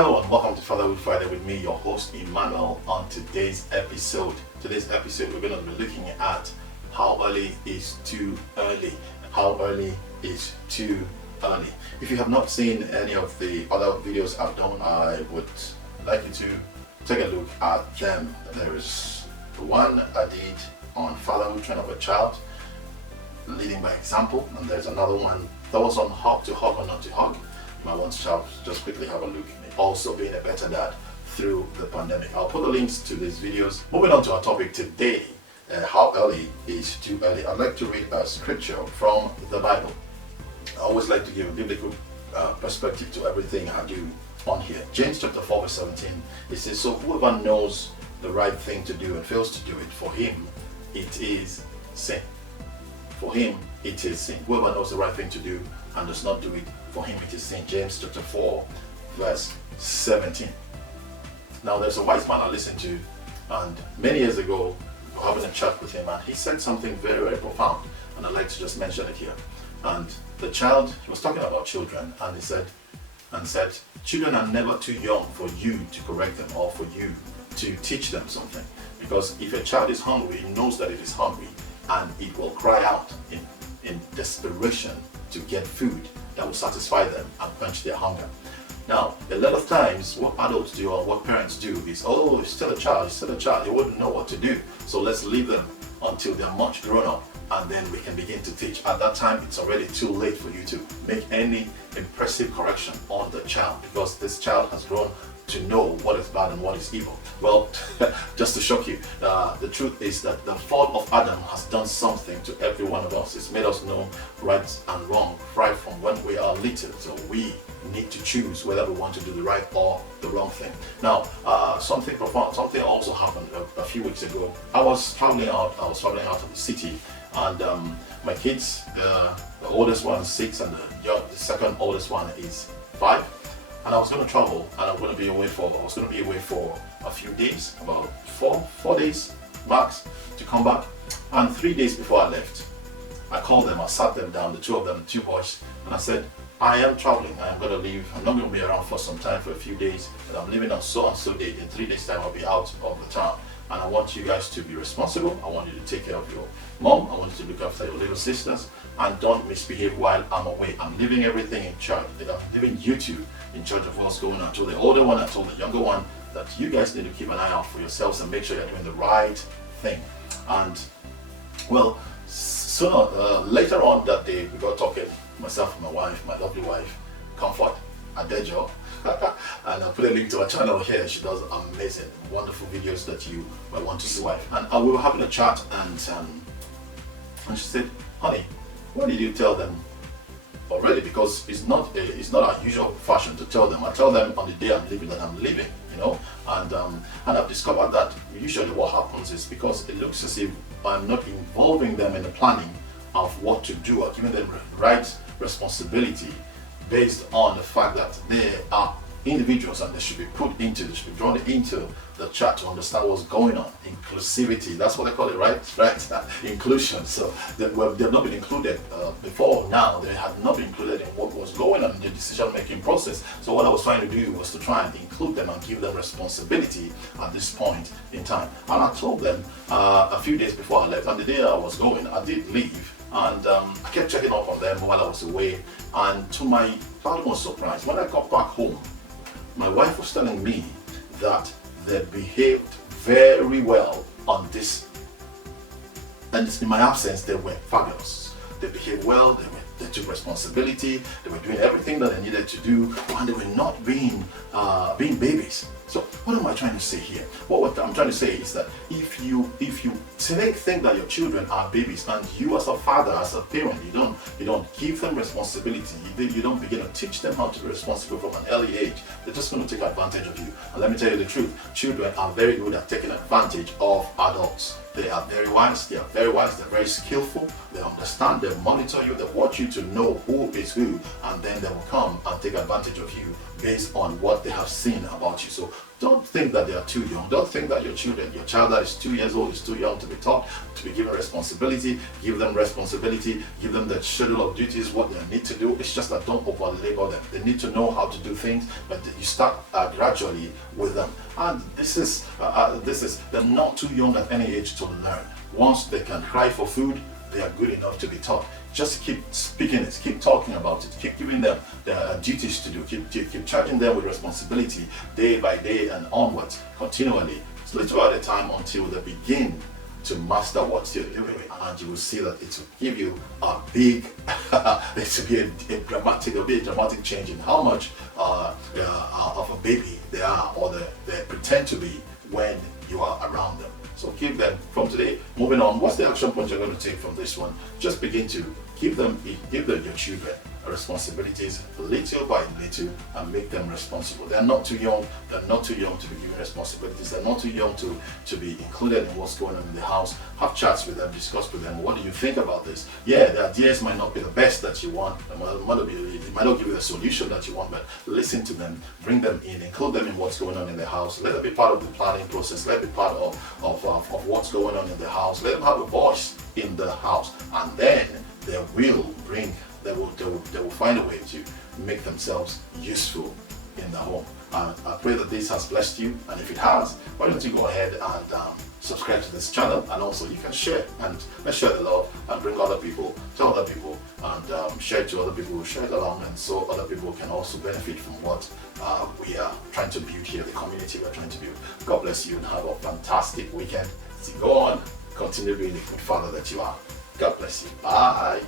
Hello and welcome to Fatherhood Friday with me, your host Emmanuel. On today's episode, we're going to be looking at how early is too early. How early is too early. If you have not seen any of the other videos I've done, I would like you to take a look at them. There is the one I did on fatherhood, train up a child, leading by example, and there's another one that was on how to hug or not to hug. My one child, just quickly have a look. Also being a better dad through the pandemic. I'll put the links to these videos. Moving on to our topic today, how early is too early. I'd like to read a scripture from the Bible. I always like to give a biblical perspective to everything I do on here. James chapter 4 verse 17, it says, so whoever knows the right thing to do and fails to do it, for him it is sin. For him it is sin. Whoever knows the right thing to do and does not do it, for him it is sin. James chapter 4 verse 17. Now there's a wise man I listened to, and many years ago we were having a chat with him, and he said something very, very profound, and I'd like to just mention it here. And the child, he was talking about children, and he said, children are never too young for you to correct them or for you to teach them something. Because if a child is hungry, he knows that it is hungry, and it will cry out in desperation to get food that will satisfy them and quench their hunger. Now, a lot of times what adults do or what parents do is, oh, he's still a child, he wouldn't know what to do. So let's leave them until they're much grown up, and then we can begin to teach. At that time, it's already too late for you to make any impressive correction on the child, because this child has grown to know what is bad and what is evil. Well, just to shock you, the truth is that the fall of Adam has done something to every one of us. It's made us know right and wrong right from when we are little. So we need to choose whether we want to do the right or the wrong thing. Now, something profound, something also happened a few weeks ago. I was traveling out of the city, and my kids, the oldest one is 6 and the second oldest one is 5. And I was going to travel, and I was going to be away for a few days, about four days max, to come back. And 3 days before I left, I called them, I sat them down, the two of them, 2 boys, and I said, I am traveling, I am going to leave, I'm not going to be around for some time, for a few days, and I'm leaving on so and so date. In 3 days time I'll be out of the town, and I want you guys to be responsible. I want you to take care of your mom, I want you to look after your little sisters, and don't misbehave while I'm away. I'm leaving everything in charge. I'm leaving you two in charge of what's going on. I told the older one, I told the younger one that you guys need to keep an eye out for yourselves and make sure you're doing the right thing. And well, so later on that day we got talking, myself and my wife, my lovely wife, Comfort Adejo, and I'll put a link to her channel here. She does amazing, wonderful videos that you might want to see. And we were having a chat, and she said, honey, why did you tell them already? Because it's not our usual fashion to tell them. I tell them on the day I'm leaving that I'm leaving, you know. And I've discovered that usually what happens is, because it looks as if I'm not involving them in the planning of what to do or giving them the right responsibility based on the fact that they are individuals and they should be drawn into the chat to understand what's going on. Inclusivity, that's what they call it, right? Inclusion. So they've not been included before now. They had not been included in what was going on in the decision-making process. So what I was trying to do was to try and include them and give them responsibility at this point in time. And I told them a few days before I left, and the day I was going, I did leave. And I kept checking up on them while I was away, and to my utmost surprise, when I got back home, my wife was telling me that they behaved very well on this, and in my absence they were fabulous. They behaved well, they took responsibility, they were doing everything that they needed to do, and they were not being babies. So what am I trying to say here? What I'm trying to say is that if you think that your children are babies, and you as a father, as a parent, you don't give them responsibility, you don't begin to teach them how to be responsible from an early age, they're just going to take advantage of you. And let me tell you the truth, children are very good at taking advantage of adults. They are very wise. They are very wise. They're very skillful. They understand. They monitor you. They watch you to know who is who, and then they will come and take advantage of you based on what they have seen about you. So don't think that they are too young. Don't think that your child that is 2 years old is too young to be taught, to be given responsibility. Give them responsibility. Give them the schedule of duties, what they need to do. It's just that don't over-labor them. They need to know how to do things, but you start gradually with them. And this is they're not too young at any age to learn. Once they can cry for food, they are good enough to be taught. Just keep speaking it, keep talking about it, keep giving them their duties to do, keep charging them with responsibility day by day and onwards, continually, little at a time, until they begin to master what you're doing, and you will see that it will give you a big, it will be a dramatic change in how much of a baby they are, or they pretend to be when you are around them. So keep them from today. Moving on, what's the action point you're going to take from this one? Just begin to give them your children responsibilities little by little, and make them responsible. They're not too young. They're not too young to be given responsibilities. They're not too young to be included in what's going on in the house. Have chats with them, discuss with them. What do you think about this? Yeah, the ideas might not be the best that you want. It might not give you the solution that you want, but listen to them, bring them in, include them in what's going on in the house. Let them be part of the planning process. Let them be part of what's going on in the house. Let them have a voice in the house, and then they will find a way to make themselves useful in the home. I pray that this has blessed you, and if it has, why don't you go ahead and subscribe to this channel, and also you can share, and let's share the love and bring other people, tell other people, and share it to other people who share it along, and so other people can also benefit from what we are trying to build here, the community we're trying to build. God bless you, and have a fantastic weekend. Go on, continue being the good father that you are. God bless you. Bye.